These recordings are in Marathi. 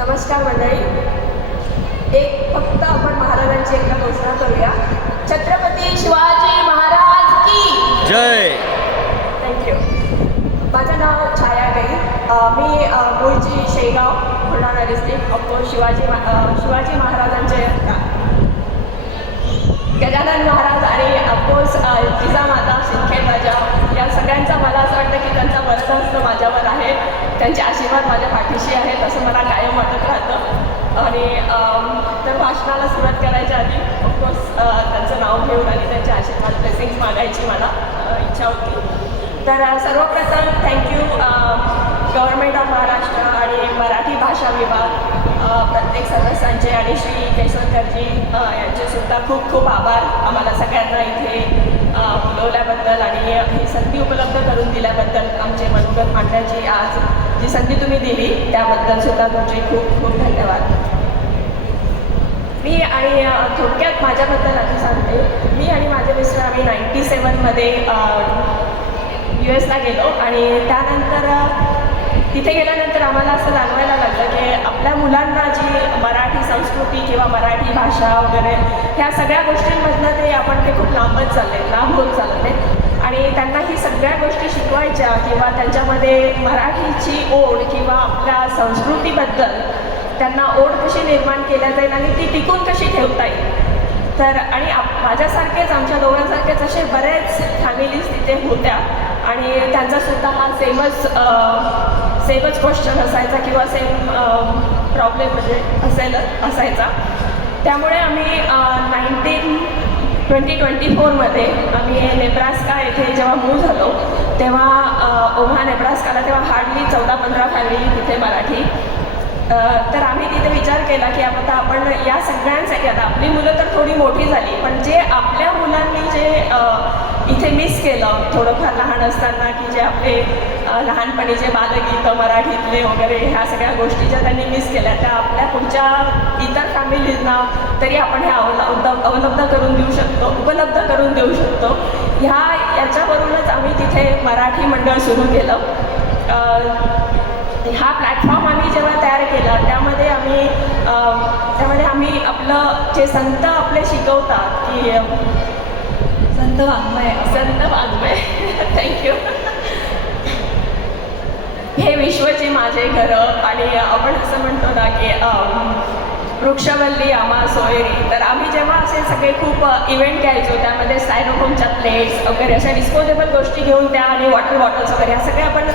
नमस्कार मंडळी. एक फक्त आपण महाराजांची एकदा घोषणा करूया. छत्रपती शिवाजी महाराज की. जय. थँक्यू माझं नाव छाया गई मी मूळची Shegaon Buldhana district of course Shivaji Shivaji महाराजांचे गजानन महाराज आणि ऑफकोर्स जिजामाता सिंदखेड राजा. या सगळ्यांचा मला असं वाटतं की त्यांचा वरदहस्त माझ्यावर आहे त्यांचे आशीर्वाद माझ्या पाठीशी आहेत असं मला कायम वाटत राहतं. आणि तर भाषणाला सुरुवात करायच्या आधी ऑफकोर्स त्यांचं नाव घेऊन आणि त्यांचे आशीर्वाद ब्लेसिंग्स मागायची मला इच्छा होती. तर सर्वप्रथम थँक्यू गव्हर्मेंट ऑफ महाराष्ट्र आणि मराठी भाषा विभाग प्रत्येक सदस्यांचे आणि श्री केसरकरजी यांचेसुद्धा यांचे सुद्धा खूप खूप आभार. आम्हाला सगळ्यांना इथे बोलवल्याबद्दल आणि ही संधी उपलब्ध करून दिल्याबद्दल आमचे मनोगत मांडण्याची आज जी संधी तुम्ही दिली त्याबद्दल सुद्धा तुमचे खूप खूप धन्यवाद. मी आणि थोडक्यात माझ्याबद्दल आधी सांगते. मी आणि माझे मिस्टर आम्ही नाईन्टी सेवनमध्ये यू एसला गेलो आणि त्यानंतर तिथे गेल्यानंतर आम्हाला असं जाणवायला लागलं की आपल्या मुलांना जी मराठी संस्कृती किंवा मराठी भाषा वगैरे ह्या सगळ्या गोष्टींमधनं ते आपण ते खूप लांबच चालले लांब होत चालले. आणि त्यांना ही सगळ्या गोष्टी शिकवायच्या किंवा त्यांच्यामध्ये मराठीची ओढ किंवा आपल्या संस्कृतीबद्दल त्यांना ओढ कशी निर्माण केल्या जाईल आणि ती टिकून कशी ठेवता येईल? तर आणि आप माझ्यासारखेच आमच्या दोघांसारखेच असे बरेच फॅमिलीज तिथे होत्या. आणि त्यांचासुद्धा हा सेमच सेमच क्वेश्चन असायचा किंवा सेम प्रॉब्लेम म्हणजे असेल असायचा. त्यामुळे आम्ही नाईन्टीन ट्वेंटी ट्वेंटी फोरमध्ये आम्ही नेब्रास्का येथे जेव्हा मूळ झालो तेव्हा ओव्हा नेब्रास्काला तेव्हा हार्डली चौदा पंधरा फॅमिली तिथे मराठी. तर आम्ही तिथे विचार केला की आता आपण या सगळ्यांसाठी आता आपली मुलं तर थोडी मोठी झाली पण जे आपल्या मुलांनी जे इथे मिस केलं थोडंफार लहान असताना की जे आपले लहानपणी जे बालगीतं मराठीतले वगैरे ह्या सगळ्या गोष्टी ज्या त्यांनी मिस केल्या त्या आपल्या पुढच्या इतर फॅमिलीजना तरी आपण ह्या अवलब्ध अवलब्ध करून देऊ शकतो उपलब्ध करून देऊ शकतो. ह्या याच्यावरूनच आम्ही तिथे मराठी मंडळ सुरू केलं. हा प्लॅटफॉर्म आम्ही जेव्हा तयार केला त्यामध्ये आम्ही त्यामध्ये आम्ही आपलं जे संत आपले शिकवतात की संत वाङ्मय. संत वाङ्मय. थँक्यू हे विश्वचे माझे घरं आणि आपण असं म्हणतो ना की वृक्षवल्ली आम्हा सोयरी. तर आम्ही जेव्हा असे सगळे खूप इव्हेंट घ्यायचो त्यामध्ये सायनोकोमच्या प्लेट्स वगैरे अशा डिस्पोजेबल गोष्टी घेऊन त्या आणि वॉटर बॉटल्स वगैरे ह्या सगळ्या आपण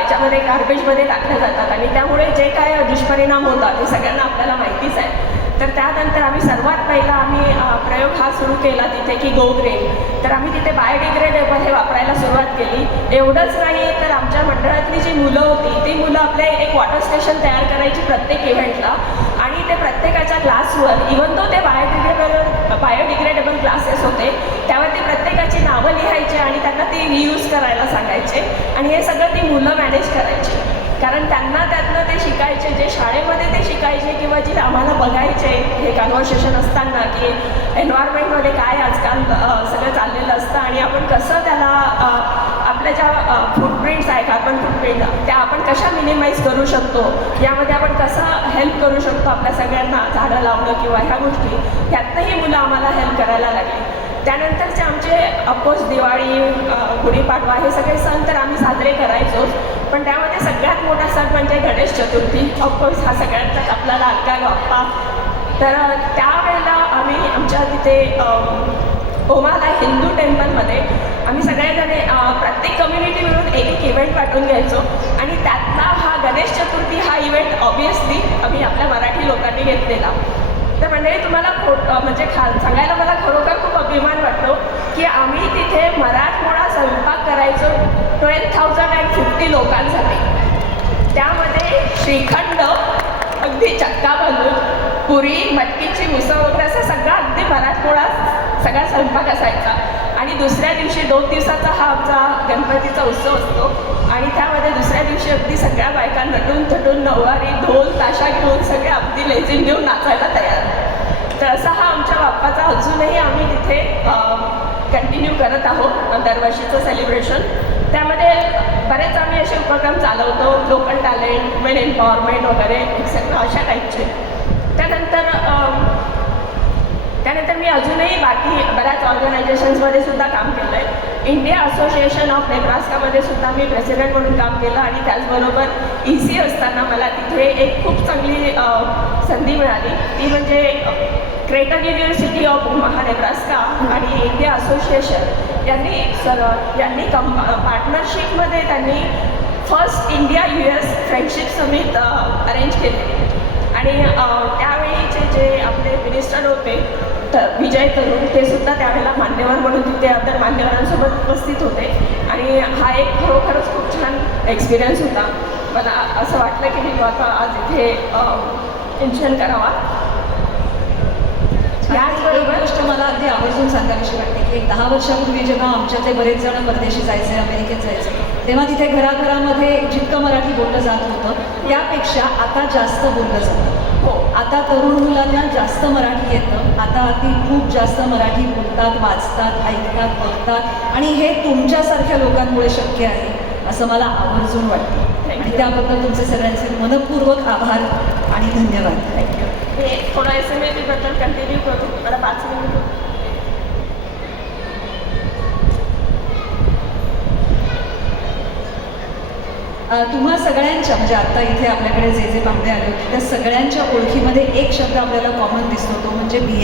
याच्यामध्ये गार्बेजमध्ये टाकल्या जातात. आणि त्यामुळे जे काय दुष्परिणाम होतात हे सगळ्यांना आपल्याला माहितीच आहे. तर त्यानंतर आम्ही सर्वात पहिला आम्ही प्रयोग हा सुरू केला तिथे की गोग्रेन तर आम्ही तिथे बायोडिग्रेडेबल हे वापरायला सुरुवात केली. एवढंच नाही तर आमच्या मंडळातली जी मुलं होती ती मुलं आपले एक वॉटर स्टेशन तयार करायची प्रत्येक इव्हेंटला आणि ते प्रत्येकाच्या ग्लासवर इवन तो ते बायोडिग्रेडेबल बायोडिग्रेडेबल ग्लासेस होते त्यावर ते प्रत्येकाची नावं लिहायचे आणि त्यांना ते रियूज करायला सांगायचे. आणि हे सगळं ती मुलं मॅनेज करायची. कारण त्यांना त्यातनं ते शिकायचे जे शाळेमध्ये शिकायचे किंवा जे आम्हाला बघायचे हे कन्व्हर्सेशन असताना की एन्व्हायरमेंटमध्ये काय आजकाल सगळं चाललेलं असतं आणि आपण कसं त्याला आपल्या ज्या फुटप्रिंट्स आहे कार्बन फुटप्रिंट त्या आपण कशा मिनिमाइज करू शकतो? यामध्ये आपण कसं हेल्प करू शकतो आपल्या सगळ्यांना? झाडं लावणं किंवा ह्या गोष्टी त्यातनंही मुलं आम्हाला हेल्प करायला लागली. त्यानंतरचे आमचे अफकोर्स दिवाळी गुढीपाडवा हे सगळे सण तर आम्ही साजरे करायचोच. पण त्यामध्ये सगळ्यात मोठा सण म्हणजे गणेश चतुर्थी. ऑफकोर्स हा सगळ्यांचाच आपला लाडका बाप्पा तर त्यावेळेला आम्ही आमच्या तिथे ओमाला हिंदू टेम्पलमध्ये आम्ही सगळेजणे प्रत्येक कम्युनिटी मिळून एक एक इव्हेंट पाठवून घ्यायचो. आणि त्यातला हा गणेश चतुर्थी हा इव्हेंट ऑब्वियसली आम्ही आपल्या मराठी लोकांनी घेतलेला. तर मंडळी तुम्हाला खो म्हणजे खा सांगायला मला खरोखर खूप अभिमान वाटतो की आम्ही तिथे मराठमोळा स्वयंपाक करायचो ट्वेल्व थाउजंड अँड फिफ्टी लोकांसाठी त्यामध्ये श्रीखंड अगदी चक्का बांधून पुरी मटकीची मुसळ वगैरे असं सगळा अगदी मराठमोळा सगळा स्वयंपाक असायचा. आणि दुसऱ्या दिवशी दोन दिवसाचा हा आमचा गणपतीचा उत्सव असतो. आणि त्यामध्ये दुसऱ्या दिवशी अगदी सगळ्या बायका नटून थटून नऊवारी ढोल ताशा घेऊन सगळे अगदी लेझिम घेऊन नाचायला तयार. तर असा हा आमच्या बाप्पाचा अजूनही आम्ही तिथे कंटिन्यू करत आहोत दरवर्षीचं सेलिब्रेशन त्यामध्ये बरेच आम्ही असे उपक्रम चालवतो लोकल टॅलेंट वेल एम्पॉवरमेंट वगैरे एक्सेट्रा अशा टाईपचे त्यानंतर त्यानंतर मी अजूनही बाकी बऱ्याच ऑर्गनायझेशन्समध्ये सुद्धा काम केलं आहे. इंडिया असोसिएशन ऑफ नेब्रास्कामध्ये सुद्धा मी प्रेसिडेंट म्हणून काम केलं आणि त्याचबरोबर ई सी असताना मला तिथे एक खूप चांगली संधी मिळाली. ती म्हणजे क्रेटर युनिव्हर्सिटी ऑफ महानेब्रास्का आणि इंडिया असोसिएशन यांनी सर यांनी कं पार्टनरशिपमध्ये त्यांनी first India U S friendship summit arrange केले. आणि त्यावेळीचे जे आपले विजय तरुण ते सुद्धा त्यावेळेला मान्यवर म्हणून तिथे अदर मान्यवरांसोबत उपस्थित होते. आणि हा एक खरोखरच खूप छान एक्सपिरियन्स होता. मला असं वाटलं की मी आता आज इथे मेन्शन करावा. याचबरोबर गोष्ट मला अगदी आवर्जून सांगावीशी वाटते की एक दहा वर्षापूर्वी जेव्हा आमच्यातले बरेच जण परदेशी जायचे अमेरिकेत जायचे तेव्हा तिथे घराघरामध्ये जितकं मराठी बोललं जात होतं त्यापेक्षा आता जास्त बोललं जातं. हो. आता तरुण मुलांना जास्त मराठी येतं. आता ती खूप जास्त मराठी बोलतात वाचतात ऐकतात बघतात. आणि हे तुमच्यासारख्या लोकांमुळे शक्य आहे असं मला आवर्जून वाटतं. आणि. त्याबद्दल तुमचे सगळ्यांचे मनपूर्वक आभार आणि धन्यवाद. थँक्यू मी थोडं एस एमबद्दल कंटिन्यू करतो मला पाच मिनिट तुम्हा सगळ्यांच्या म्हणजे आत्ता इथे आपल्याकडे जे जे पाहुणे आले होते त्या सगळ्यांच्या ओळखीमध्ये एक शब्द आपल्याला कॉमन दिसतो तो म्हणजे बी